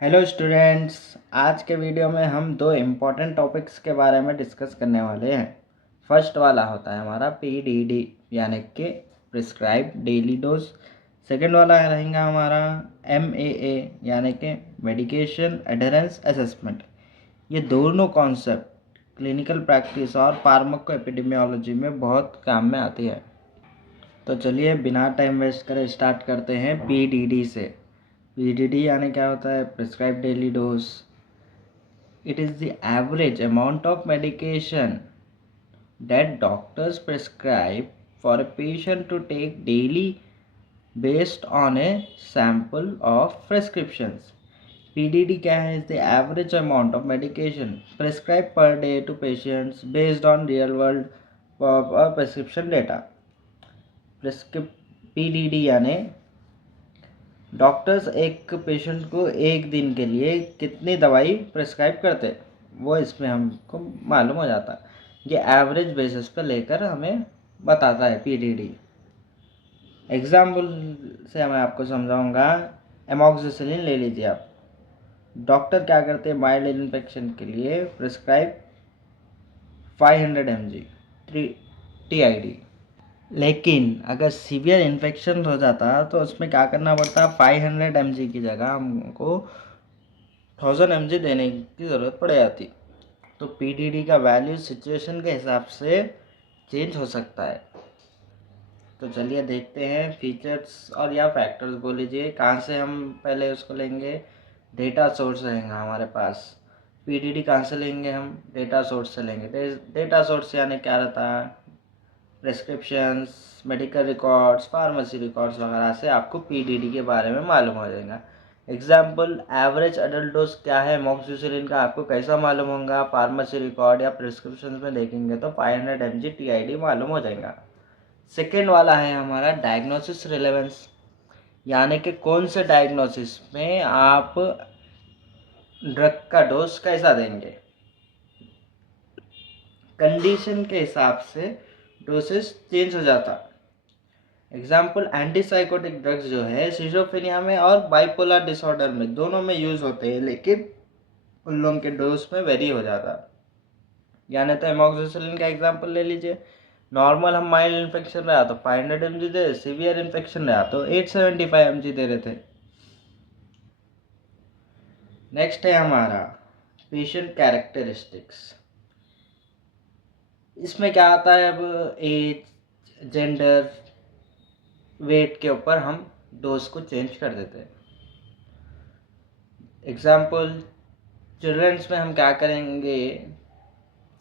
Hello students. आज के video में हम दो इम्पॉर्टेंट टॉपिक्स के बारे में डिस्कस करने वाले हैं। फर्स्ट वाला होता है हमारा पीडीडी यानी कि प्रिस्क्राइब डेली डोज। सेकंड वाला रहेगा हमारा एमएए यानी कि मेडिकेशन एडहेरेंस असेसमेंट। ये दोनों कॉन्सेप्ट क्लिनिकल प्रैक्टिस और फार्माको एपिडेमियोलॉजी में बहुत काम में आती है। तो चलिए बिना टाइम वेस्ट करे स्टार्ट करते हैं पीडीडी से। पीडीडी यानी क्या होता है? Prescribe daily dose. It is the average amount of medication that doctors prescribe for a patient to take daily based on a sample of prescriptions. PDD क्या है? Is the average amount of medication prescribed per day to patients based on real world prescription data. PDD यानी doctors एक patient को एक दिन के लिए कितनी दवाई प्रिस्क्राइब करते वो इसमें हमको मालूम हो जाता है। ये एवरेज बेसिस पे लेकर हमें बताता है पीडीडी। एग्जाम्पल से मैं आपको समझाऊंगा। एमॉक्सिसिलिन ले लीजिए आप। डॉक्टर क्या करते हैं? माइल्ड इन्फेक्शन के लिए प्रिस्क्राइब 500 mg TID। लेकिन अगर सीवियर इन्फेक्शन हो जाता तो उसमें क्या करना पड़ता? 500 mg की जगह हमको 1000 mg देने की ज़रूरत पड़ जाती। तो पीडीडी का वैल्यू सिचुएशन के हिसाब से चेंज हो सकता है। तो चलिए देखते हैं फीचर्स और या फैक्टर्स बोल लीजिए। कहाँ से हम पहले उसको लेंगे? डेटा सोर्स रहेगा हमारे पास। पीडीडी कहाँ से लेंगे? हम डेटा सोर्स से लेंगे। डेटा सोर्स यानी क्या रहता है? प्रेस्क्रिप्शंस, मेडिकल रिकॉर्ड्स, फार्मेसी रिकॉर्ड्स वगैरह से आपको पीडीडी के बारे में मालूम हो जाएगा। एग्जाम्पल एवरेज एडल्ट डोज क्या है एमॉक्सिसिलिन का? आपको कैसा मालूम होगा? फार्मेसी रिकॉर्ड या प्रिस्क्रिप्शन में देखेंगे तो 500 mg TID मालूम हो जाएगा। सेकेंड वाला है हमारा डायग्नोसिस रिलेवेंस, यानी कि कौन से डायग्नोसिस में आप ड्रग का डोज कैसा देंगे। कंडीशन के हिसाब से डोसेस चेंज हो जाता। एग्जाम्पल एंटीसाइकोटिक ड्रग्स जो है सिजोफ्रेनिया में और बाइपोलर डिसऑर्डर में दोनों में यूज होते हैं, लेकिन उन लोगों के डोज में वेरी हो जाता। यानी तो एमॉक्सिसिलिन का एग्जाम्पल ले लीजिए। नॉर्मल हम माइल्ड इन्फेक्शन रहा तो 500 mg दे, सीवियर इन्फेक्शन रहा तो 875 mg दे रहे थे। नेक्स्ट है हमारा पेशेंट कैरेक्टरिस्टिक्स। इसमें क्या आता है? अब एज, जेंडर, वेट के ऊपर हम डोज को चेंज कर देते हैं। एग्जाम्पल चिल्ड्रंस में हम क्या करेंगे?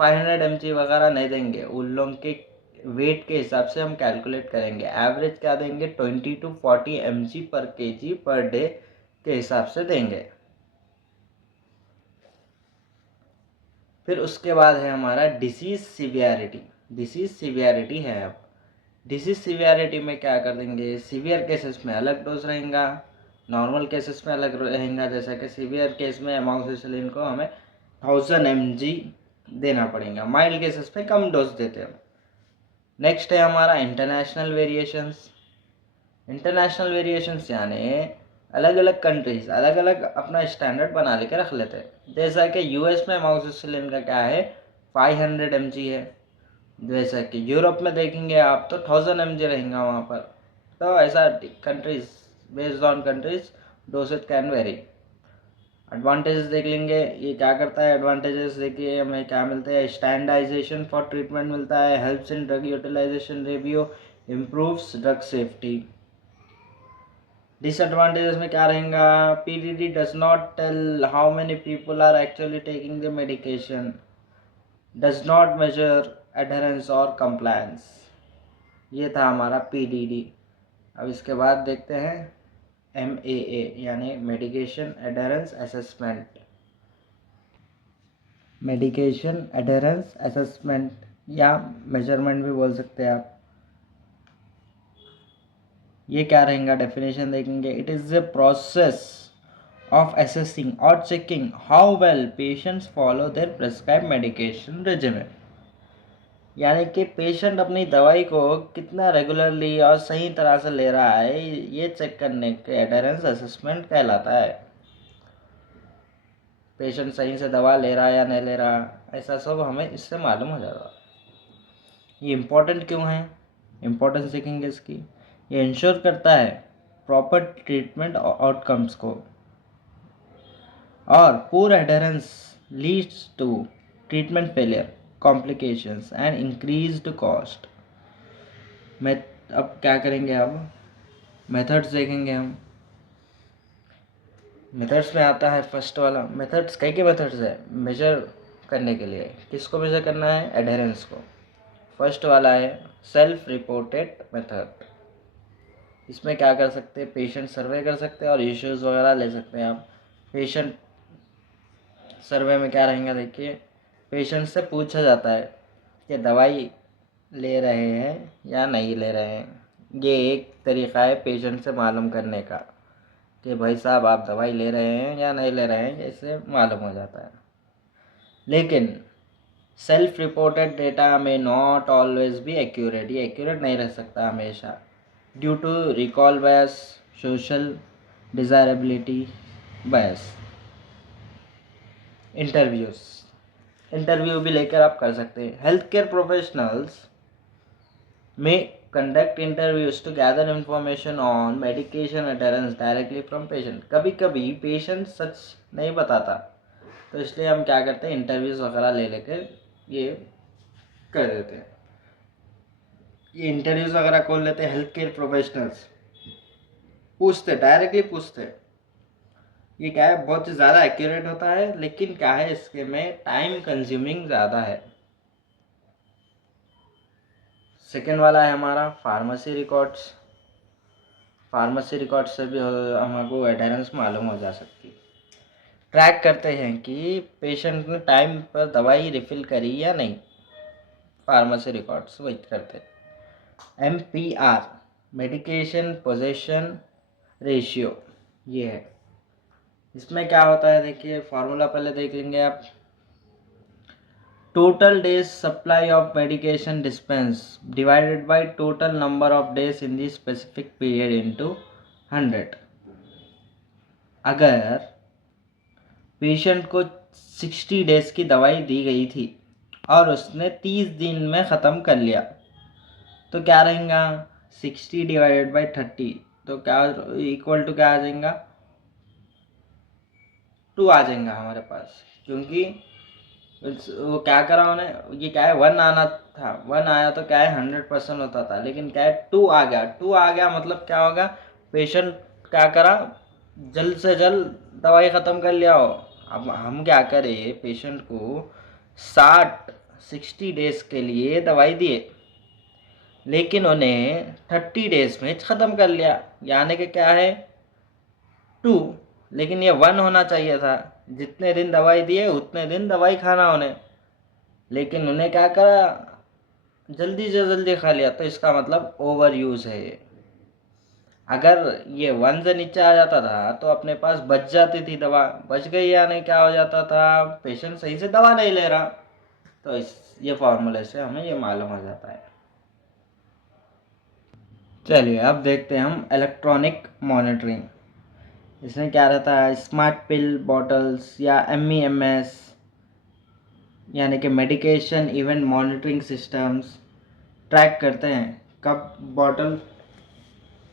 500 mg वगैरह नहीं देंगे। उन लोगों के वेट के हिसाब से हम कैलकुलेट करेंगे। एवरेज क्या देंगे? 20 to 40 mg पर kg पर डे के हिसाब से देंगे। फिर उसके बाद है हमारा डिसीज सिवियरिटी। डिसीज सिवियरिटी है। अब डिसीज सिवियरिटी में क्या कर देंगे? सीवियर केसेस में अलग डोज रहेगा, नॉर्मल केसेस में अलग रहेगा। जैसा कि सीवियर केस में एमॉक्सिसिलिन को हमें 1000 mg देना पड़ेगा, माइल्ड केसेस में कम डोज देते हैं। नेक्स्ट है हमारा इंटरनेशनल वेरिएशंस। इंटरनेशनल वेरिएशंस यानी अलग अलग कंट्रीज अलग अलग अपना स्टैंडर्ड बना लेकर रख लेते हैं। जैसा कि यूएस में एमॉक्सिसिलिन का क्या है? 500 mg है। जैसा कि यूरोप में देखेंगे आप तो 1000 mg रहेगा वहाँ पर। तो ऐसा countries based on countries dosage can very. Advantages देख लेंगे। ये क्या करता है? एडवांटेजेस देखिए हमें क्या मिलते हैं? स्टैंडर्डाइजेशन फॉर ट्रीटमेंट मिलता है, helps in drug utilization review, improves drug safety. Disadvantages में क्या रहेगा? PDD does not tell how many people are actually taking the medication, does not measure adherence और कंप्लायंस। ये था हमारा पीडीडी। अब इसके बाद देखते हैं एमएए यानी medication adherence assessment. Medication adherence assessment या मेजरमेंट भी बोल सकते हैं आप। ये क्या रहेगा? डेफिनेशन देखेंगे। It is the process of assessing or checking how well patients follow their prescribed medication regimen। यानी कि पेशेंट अपनी दवाई को कितना रेगुलरली और सही तरह से ले रहा है, ये चेक करने के एडहेरेंस असेसमेंट कहलाता है। पेशेंट सही से दवा ले रहा है या नहीं ले रहा, ऐसा सब हमें इससे मालूम हो जाता है। ये इम्पोर्टेंट क्यों है, इम्पोर्टेंस देखेंगे इसकी। ये इंश्योर करता है प्रॉपर ट्रीटमेंट आउटकम्स को, और poor adherence leads to treatment failure, complications and increased cost. मैं अब क्या करेंगे, अब मेथड्स देखेंगे हम। मेथड्स में आता है फर्स्ट वाला, मेथड्स कई के मेथड्स है मेजर करने के लिए। किसको मेजर करना है, एडहेरेंस को। फर्स्ट वाला है सेल्फ रिपोर्टेड मेथड। इसमें क्या कर सकते हैं, पेशेंट सर्वे कर सकते हैं और इश्यूज वगैरह ले सकते हैं आप। पेशेंट सर्वे में क्या रहेगा, देखिए पेशेंट से पूछा जाता है कि दवाई ले रहे हैं या नहीं ले रहे हैं। ये एक तरीक़ा है पेशेंट से मालूम करने का कि भाई साहब आप दवाई ले रहे हैं या नहीं ले रहे हैं, इससे मालूम हो जाता है। लेकिन सेल्फ रिपोर्टेड डेटा में नॉट ऑलवेज भी एक्यूरेट, ये एक्यूरेट नहीं रह सकता हमेशा, due to recall bias, social desirability bias. Interview भी लेकर आप कर सकते हैं। हेल्थ केयर प्रोफेशनल्स में conduct interviews to gather information on medication adherence directly from patient. कभी कभी पेशेंट सच नहीं बताता, तो इसलिए हम क्या करते हैं, इंटरव्यूज वगैरह ले लेकर ये कर देते हैं। ये इंटरव्यूज वगैरह खोल लेते हैं, हेल्थ केयर प्रोफेशनल्स पूछते, डायरेक्टली पूछते। ये क्या है, बहुत ज़्यादा एक्यूरेट होता है, लेकिन क्या है इसके में टाइम कंज्यूमिंग ज़्यादा है। सेकेंड वाला है हमारा फार्मेसी रिकॉर्ड्स। फार्मेसी रिकॉर्ड से भी हमको एडहेरेंस मालूम हो जा सकती है। ट्रैक करते हैं कि पेशेंट ने टाइम पर दवाई रिफ़िल करी या नहीं, फार्मेसी रिकॉर्ड्स वही करते हैं। MPR मेडिकेशन पोजीशन रेशियो, ये है। इसमें क्या होता है, देखिए फार्मूला पहले देख लेंगे आप। Total days supply of medication dispense divided by total number of days in the specific period into 100। अगर पेशेंट को 60 डेज की दवाई दी गई थी और उसने 30 दिन में ख़त्म कर लिया, तो क्या रहेगा, 60 डिवाइडेड बाई 30, तो क्या इक्वल टू क्या आ जाएगा, 2 आ जाएगा हमारे पास। क्योंकि वो क्या करा उन्हें, ये क्या है 1 आना था, 1 आया तो क्या है 100% होता था, लेकिन क्या है 2 आ गया। 2 आ गया मतलब क्या होगा, पेशेंट क्या करा, जल्द से जल्द दवाई ख़त्म कर लिया हो। अब हम क्या करें, पेशेंट को 60 डेज़ के लिए दवाई दिए, लेकिन उन्हें 30 डेज़ में ख़त्म कर लिया, यानी कि क्या है 2, लेकिन ये 1 होना चाहिए था। जितने दिन दवाई दिए उतने दिन दवाई खाना उन्हें, लेकिन उन्हें क्या करा, जल्दी से जल्दी खा लिया, तो इसका मतलब ओवर यूज़ है ये। अगर ये 1 से नीचे आ जाता था तो अपने पास बच जाती थी दवा, बच गई या नहीं, क्या हो जाता था, पेशेंट सही से दवा नहीं ले रहा। तो ये फार्मूले से हमें ये मालूम हो जाता है। चलिए अब देखते हैं हम इलेक्ट्रॉनिक मॉनिटरिंग। इसमें क्या रहता है, स्मार्ट पिल बॉटल्स या MEMS, यानी कि medication event monitoring systems track करते हैं कब बॉटल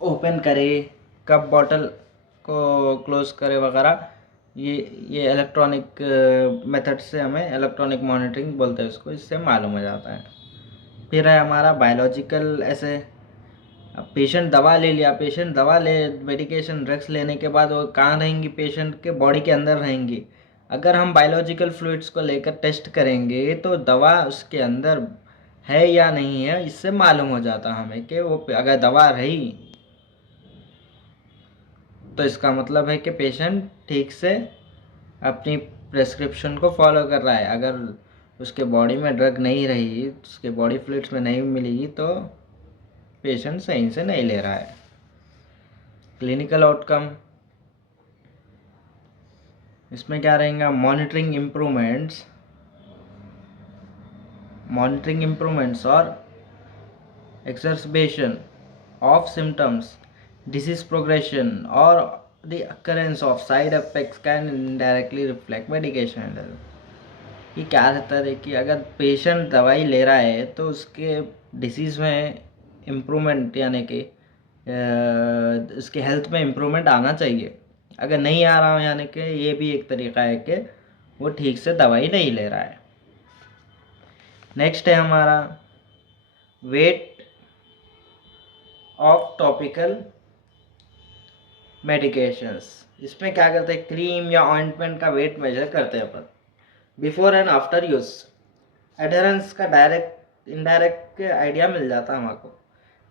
ओपन करे, कब बॉटल को क्लोज़ करे वगैरह। ये इलेक्ट्रॉनिक मेथड से हमें इलेक्ट्रॉनिक मॉनिटरिंग बोलते हैं इसको, इससे मालूम हो जाता है। फिर है हमारा बायोलॉजिकल ऐसे। अब पेशेंट दवा ले लिया, पेशेंट दवा ले मेडिकेशन ड्रग्स लेने के बाद वो कहाँ रहेंगी, पेशेंट के बॉडी के अंदर रहेंगी। अगर हम बायोलॉजिकल फ्लूइड्स को लेकर टेस्ट करेंगे तो दवा उसके अंदर है या नहीं है, इससे मालूम हो जाता हमें कि वो अगर दवा रही तो इसका मतलब है कि पेशेंट ठीक से अपनी प्रेस्क्रिप्शन को फॉलो कर रहा है। अगर उसके बॉडी में ड्रग नहीं रही, उसके बॉडी फ्लूइड्स में नहीं मिलेगी, तो पेशेंट सही से नहीं ले रहा है। क्लिनिकल आउटकम, इसमें क्या रहेगा, मॉनिटरिंग इम्प्रूवमेंट्स और एक्सर्बेशन ऑफ सिम्टम्स, डिसीज प्रोग्रेशन और the occurrence of side effects can indirectly reflect medication handle। ये क्या रहता है कि अगर पेशेंट दवाई ले रहा है तो उसके डिसीज़ में इम्प्रूवमेंट यानी कि उसके हेल्थ में इम्प्रूवमेंट आना चाहिए। अगर नहीं आ रहा यानी कि ये भी एक तरीका है कि वो ठीक से दवाई नहीं ले रहा है। नेक्स्ट है हमारा वेट ऑफ टॉपिकल मेडिकेशंस। इसमें क्या करते हैं, क्रीम या ऑइंटमेंट का वेट मेजर करते हैं अपन before and after use. Adherence का डायरेक्ट इनडायरेक्ट आइडिया मिल जाता है हमको।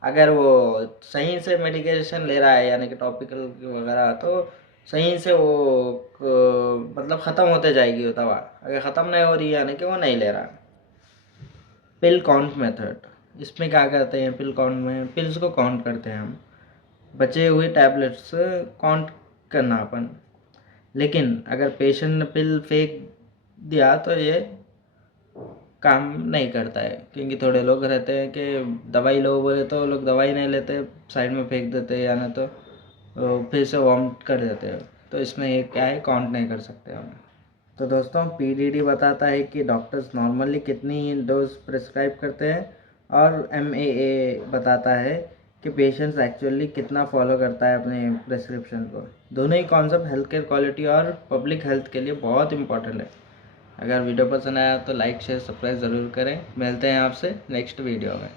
अगर वो सही से मेडिकेशन ले रहा है यानी कि टॉपिकल वगैरह तो सही से वो मतलब ख़त्म होते जाएगी वो दवा। अगर ख़त्म नहीं हो रही है यानी कि वो नहीं ले रहा। पिल काउंट मेथड, इसमें क्या करते हैं, पिल काउंट में पिल्स को काउंट करते हैं हम, बचे हुए टैबलेट्स काउंट करना अपन। लेकिन अगर पेशेंट ने पिल फेंक दिया तो ये काम नहीं करता है, क्योंकि थोड़े लोग रहते हैं कि दवाई लो बोले तो लोग दवाई नहीं लेते, साइड में फेंक देते हैं या ना तो फिर से वॉमिट कर देते हैं। तो इसमें ये क्या है, काउंट नहीं कर सकते हम। तो दोस्तों पीडीडी बताता है कि डॉक्टर्स नॉर्मली कितनी डोज प्रिस्क्राइब करते हैं, और एमएए बताता है कि पेशेंट्स एक्चुअली कितना फॉलो करता है अपने प्रिस्क्रिप्शन को। दोनों ही कॉन्सेप्ट हेल्थ केयर क्वालिटी और पब्लिक हेल्थ के लिए बहुत इंपॉर्टेंट है। अगर वीडियो पसंद आया तो लाइक शेयर सब्सक्राइब ज़रूर करें। मिलते हैं आपसे नेक्स्ट वीडियो में।